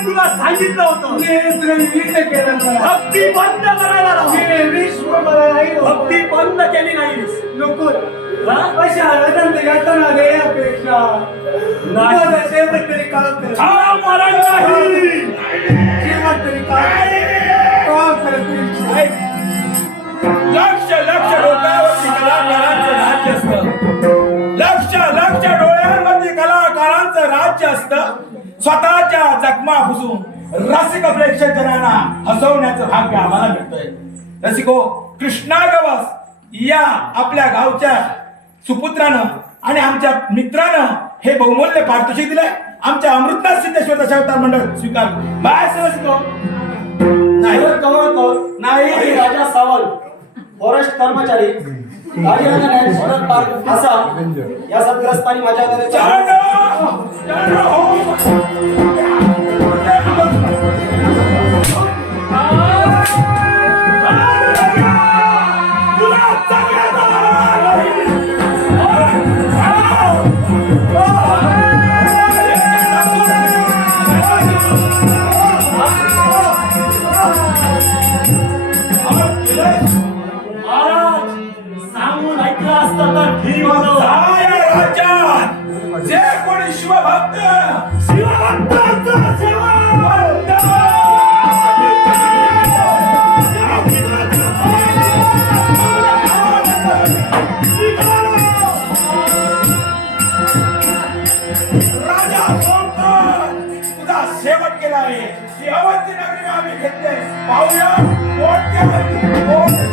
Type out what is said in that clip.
तुला सांगितलं होतं भक्ती बंद करायला विश्व भक्ती बंद केली नाहीस नको अशा घटना अपेक्षा शेवट तरी काळात मरण नाही शेवट तरी लक्ष लक्ष डोक्यावरती कलाकारांचं राज्य असतं लक्ष डोळ्यांवरती कलाकारांचं राज्य असतं स्वतःच्या जखमा पुसून रसिक प्रेक्षकांना हसवण्याचं भाग्य आम्हाला मिळतंय रसिको कृष्णा गवस या आपल्या गावच्या सुपुत्रानं आणि आमच्या मित्रानं हे बहुमूल्य पारितोषिक दिलंय आमच्या अमृतनाथ सिद्धेश्वर दशावतार मंडळ स्वीकार बाय रसिको नाही राजा सावल फॉरेस्ट कर्मचारी असा या सदग्रस्तांनी माझ्या जे कोणी शिवभक्त राजा तुझा शेवट केला आहे ती अवंती नगरी आम्ही घेतले पाहूया